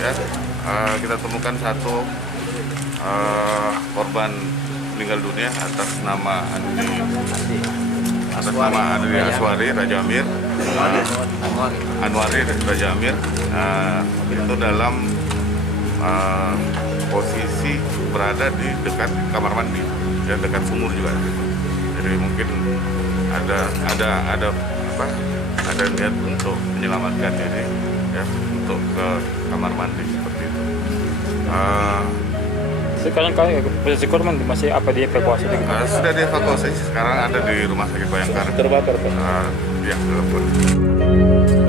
ya. Kita temukan satu korban meninggal dunia atas nama Andri Aswari Raja Amir, Anwari Raja Amir. Itu dalam posisi berada di dekat kamar mandi dan dekat sumur juga. Jadi mungkin ada niat untuk menyelamatkan diri, ya, untuk ke kamar mandi seperti itu. Sekarang posisi korban masih dievakuasi? Sudah dievakuasi, sekarang ada di Rumah Sakit Bayangkara. Terbakar, Pak? Ya, terbakar.